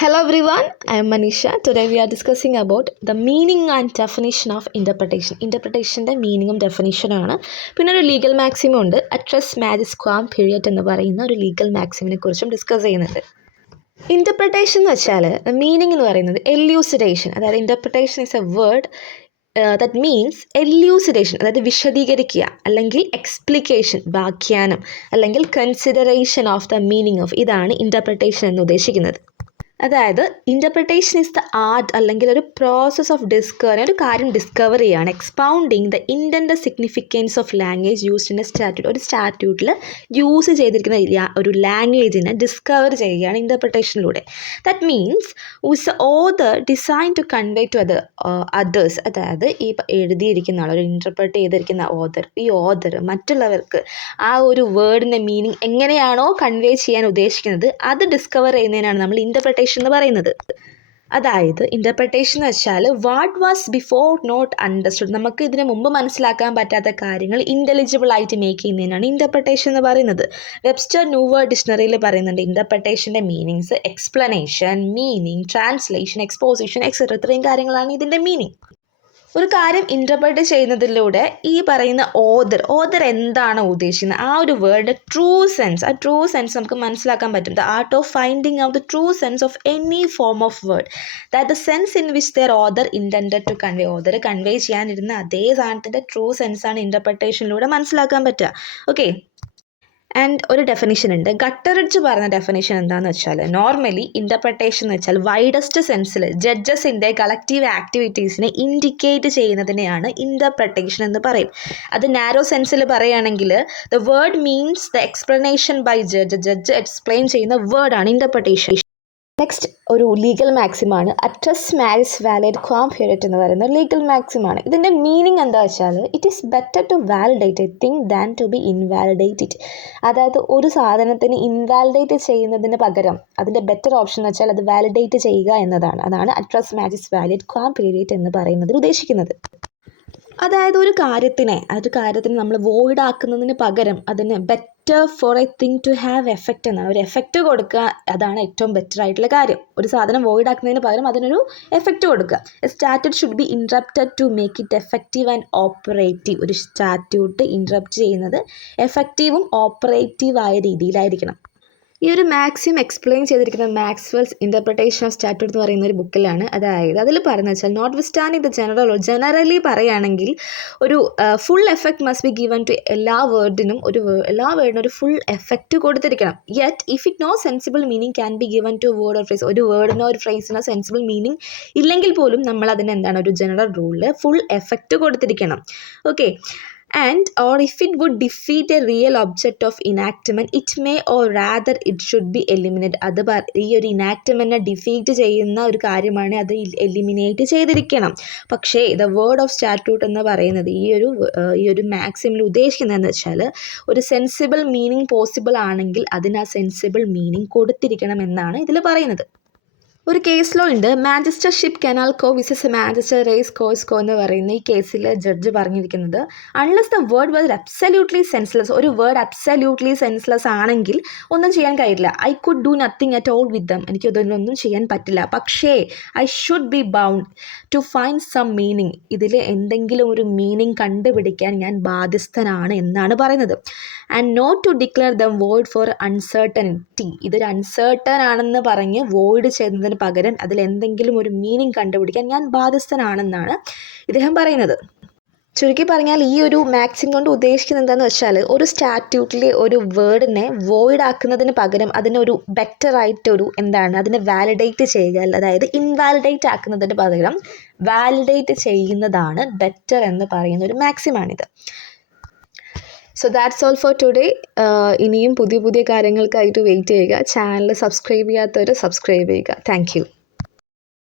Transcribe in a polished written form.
Hello everyone, I am Manisha. Today we are discussing about the meaning and definition of interpretation. Interpretationൻ്റെ മീനിങ്ങും ഡെഫിനിഷനാണ്. പിന്നെ ഒരു legal maximum ഉണ്ട്. അട്രസ് മാജിസ് ക്വാം പീരിയഡ് എന്ന് പറയുന്ന ഒരു ലീഗൽ മാക്സിമിനെ കുറിച്ചും ഡിസ്കസ് ചെയ്യുന്നുണ്ട്. ഇൻ്റർപ്രിട്ടേഷൻ എന്ന് വെച്ചാൽ മീനിങ് എന്ന് പറയുന്നത് എല്യൂസിഡേഷൻ, അതായത് interpretation is a word that means elucidation, അതായത് വിശദീകരിക്കുക, അല്ലെങ്കിൽ എക്സ്പ്ലിക്കേഷൻ, വ്യാഖ്യാനം, അല്ലെങ്കിൽ consideration of the meaning of, ഇതാണ് ഇൻ്റർപ്രിട്ടേഷൻ എന്ന് ഉദ്ദേശിക്കുന്നത്. അതായത് ഇൻ്റർപ്രിട്ടേഷൻ ഈസ് ദ ആർട്ട്, അല്ലെങ്കിൽ ഒരു പ്രോസസ് ഓഫ് ഡിസ്കവർ, ഒരു കാര്യം ഡിസ്കവർ ചെയ്യുകയാണ്. Expounding the intend significance of language used in a statute, ഒരു സ്റ്റാറ്റ്യൂട്ടിൽ യൂസ് ചെയ്തിരിക്കുന്ന ഒരു ലാംഗ്വേജിനെ ഡിസ്കവർ ചെയ്യുകയാണ് ഇൻ്റർപ്രിട്ടേഷനിലൂടെ. That means which author design to convey to others, അതായത് ഈ എഴുതിയിരിക്കുന്ന ആൾ, ഒരു ഇൻ്റർപ്രറ്റ് ചെയ്തിരിക്കുന്ന ഈ ഓതർ മറ്റുള്ളവർക്ക് ആ ഒരു വേർഡിൻ്റെ മീനിങ് എങ്ങനെയാണോ കൺവേ ചെയ്യാൻ ഉദ്ദേശിക്കുന്നത് അത് ഡിസ്കവർ ചെയ്യുന്നതിനാണ് നമ്മൾ ഇൻ്റർപ്രിട്ടേഷൻ എന്ന് പറയുന്നത്. അതായത് ഇൻ്റർപ്രിട്ടേഷൻ എന്ന് വെച്ചാൽ what was before not understood, നമുക്ക് ഇതിനു മുമ്പ് മനസ്സിലാക്കാൻ പറ്റാത്ത കാര്യങ്ങൾ ഇൻ്റലിജിബിൾ ആയിട്ട് മേക്ക് ചെയ്യുന്നതിനാണ് ഇൻ്റർപ്രിട്ടേഷൻ എന്ന് പറയുന്നത്. വെബ്സ്റ്റർ ന്യൂ വേർഡ് ഡിക്ഷണറിയിൽ പറയുന്നുണ്ട് ഇൻ്റർപ്രിട്ടേഷൻ്റെ meanings explanation, meaning, translation, exposition, etcetera. ഇത്രയും കാര്യങ്ങളാണ് ഇതിൻ്റെ മീനിങ്. ഒരു കാര്യം ഇൻ്റർപ്രറ്റ് ചെയ്യുന്നതിലൂടെ ഈ പറയുന്ന ഓതർ എന്താണ് ഉദ്ദേശിക്കുന്നത്, ആ ഒരു വേർഡ് ട്രൂ സെൻസ് നമുക്ക് മനസ്സിലാക്കാൻ പറ്റും. The art of finding out the true sense of any form of word, that the sense in which their author intended to convey, author convey ചെയ്യാനിരുന്ന അതേ സാധനത്തിൻ്റെ ട്രൂ സെൻസാണ് ഇൻ്റർപ്രിട്ടേഷനിലൂടെ മനസ്സിലാക്കാൻ പറ്റുക. ഓക്കെ, ആൻഡ് ഒരു definition ഉണ്ട്. ഗട്ടറിഡ്ജ് പറഞ്ഞ ഡെഫിനിഷൻ എന്താണെന്ന് വെച്ചാൽ, നോർമലി ഇൻ്റർപ്രിട്ടേഷൻ എന്ന് വെച്ചാൽ വൈഡസ്റ്റ് സെൻസിൽ ജഡ്ജസിൻ്റെ കളക്റ്റീവ് ആക്ടിവിറ്റീസിനെ ഇൻഡിക്കേറ്റ് ചെയ്യുന്നതിനെയാണ് ഇൻ്റർപ്രിട്ടേഷൻ എന്ന് പറയും. അത് നാരോ സെൻസിൽ പറയുകയാണെങ്കിൽ the word means the explanation by judge explain ചെയ്യുന്ന വേർഡാണ് ഇൻ്റർപ്രിട്ടേഷൻ. നെക്സ്റ്റ് ഒരു ലീഗൽ മാക്സിമാണ് അട്രസ് മാജിസ് വാലിഡ് ക്വാം പീരിയഡ് എന്ന് പറയുന്ന ലീഗൽ മാക്സിമാണ്. ഇതിൻ്റെ മീനിങ് എന്താ വെച്ചാൽ it is better to validate a thing than to be invalidate it. അതായത് ഒരു സാധനത്തിന് ഇൻവാലിഡേറ്റ് ചെയ്യുന്നതിന് പകരം അതിൻ്റെ ബെറ്റർ ഓപ്ഷൻ എന്ന് വെച്ചാൽ അത് വാലിഡേറ്റ് ചെയ്യുക എന്നതാണ്. അതാണ് അട്രസ് മാജിസ് വാലിഡ് ക്വാം പീരിയഡ് എന്ന് പറയുന്നതിൽ ഉദ്ദേശിക്കുന്നത്. അതായത് ഒരു കാര്യത്തിനെ നമ്മൾ വോയിഡ് ആക്കുന്നതിന് പകരം അതിന് better for a thing to have effect എന്നാണ്. ഒരു എഫക്റ്റ് കൊടുക്കുക, അതാണ് ഏറ്റവും ബെറ്റർ ആയിട്ടുള്ള കാര്യം. ഒരു സാധനം വോയിഡ് ആക്കുന്നതിന് പകരം അതിനൊരു എഫക്റ്റ് കൊടുക്കുക. A statute should be interpreted to make it effective and operative. ഒരു സ്റ്റാറ്റ്യൂട്ട് ഇൻറപ്റ്റ് ചെയ്യുന്നത് എഫക്റ്റീവും ഓപ്പറേറ്റീവായ രീതിയിലായിരിക്കണം. ഈ ഒരു മാക്സിം എക്സ്പ്ലെയിൻ ചെയ്തിരിക്കുന്ന മാക്സ്വെൽസ് ഇൻ്റർപ്രിട്ടേഷൻ ഓഫ് സ്റ്റാറ്റ്യൂട്ട് എന്ന് പറയുന്ന ഒരു ബുക്കിലാണ്. അതായത് അതിൽ പറയുന്നത് വെച്ചാൽ നോട്ട് വിസ്റ്റാൻഡിങ് ദ ജനറലി പറയുകയാണെങ്കിൽ ഒരു full effect must be given to എല്ലാ വേർഡിനും ഒരു ഫുൾ എഫക്റ്റ് കൊടുത്തിരിക്കണം. Yet if it no sensible meaning can be given to word or phrase. ഒരു വേർഡിനോ ഒരു ഫ്രേസിനോ സെൻസിബിൾ മീനിങ് ഇല്ലെങ്കിൽ പോലും നമ്മൾ അതിന് എന്താണ് ഒരു ജനറൽ റൂളിൽ ഫുൾ എഫക്റ്റ് കൊടുത്തിരിക്കണം. Okay, and or if it would defeat a real object of enactment it may or rather it should be eliminated. അത് ഈ ഒരു ഇനാക്ട്മെൻറ്റിനെ ഡിഫീറ്റ് ചെയ്യുന്ന ഒരു കാര്യമാണ്, അത് എലിമിനേറ്റ് ചെയ്തിരിക്കണം. പക്ഷേ ദ വേർഡ് ഓഫ് സ്റ്റാറ്റ്യൂട്ട് എന്ന് പറയുന്നത് ഈ ഒരു മാക്സിമിൽ ഉദ്ദേശിക്കുന്നതെന്ന് വെച്ചാൽ ഒരു സെൻസിബിൾ മീനിങ് പോസിബിൾ ആണെങ്കിൽ അതിന് ആ സെൻസിബിൾ മീനിങ് കൊടുത്തിരിക്കണം എന്നാണ് ഇതിൽ പറയുന്നത്. ഒരു കേസ് ലോ ഉണ്ട്, Manchester ship canal co versus Manchester racecourse co എന്ന് പറയുന്ന ഈ കേസിൽ ജഡ്ജ് പറഞ്ഞിരിക്കുന്നത് unless the word was absolutely senseless, ഒരു വേർഡ് അബ്സല്യൂട്ട്ലി സെൻസ്ലെസ് ആണെങ്കിൽ ഒന്നും ചെയ്യാൻ കഴിയില്ല. I could do nothing at all with them, എനിക്ക് ഇതിലൊന്നും ചെയ്യാൻ പറ്റില്ല. പക്ഷേ I should be bound to find some meaning, ഇതിൽ എന്തെങ്കിലും ഒരു മീനിങ് കണ്ടുപിടിക്കാൻ ഞാൻ ബാധ്യസ്ഥനാണ് എന്നാണ് പറയുന്നത്. And not to declare dum void four uncertainty, ഇതൊരു അൺസർട്ടൻ ആണെന്ന് പറഞ്ഞ് വോയിഡ് ചെയ്യുന്നതിന് പകരം അതിൽ എന്തെങ്കിലും ഒരു മീനിങ് കണ്ടുപിടിക്കാൻ ഞാൻ ബാധ്യസ്ഥനാണെന്നാണ് ഇദ്ദേഹം പറയുന്നത്. ചുരുക്കി പറഞ്ഞാൽ ഈ ഒരു മാക്സിം കൊണ്ട് ഉദ്ദേശിക്കുന്നത് എന്താണെന്ന് വെച്ചാൽ ഒരു സ്റ്റാറ്റ്യൂട്ടിലെ ഒരു വേർഡിനെ വോയിഡ് ആക്കുന്നതിന് പകരം അതിനൊരു ബെറ്റർ ആയിട്ടൊരു അതിനെ വാലിഡേറ്റ് ചെയ്യുക, അതായത് ഇൻവാലിഡേറ്റ് ആക്കുന്നതിന് പകരം വാലിഡേറ്റ് ചെയ്യുന്നതാണ് ബെറ്റർ എന്ന് പറയുന്ന ഒരു മാക്സിമാണിത്. So that's all for today. ഇനിയും പുതിയ കാര്യങ്ങൾക്കായിട്ട് വെയിറ്റ് ചെയ്യുക. ചാനൽ സബ്സ്ക്രൈബ് ചെയ്യാത്തവർ സബ്സ്ക്രൈബ് ചെയ്യുക. Thank U.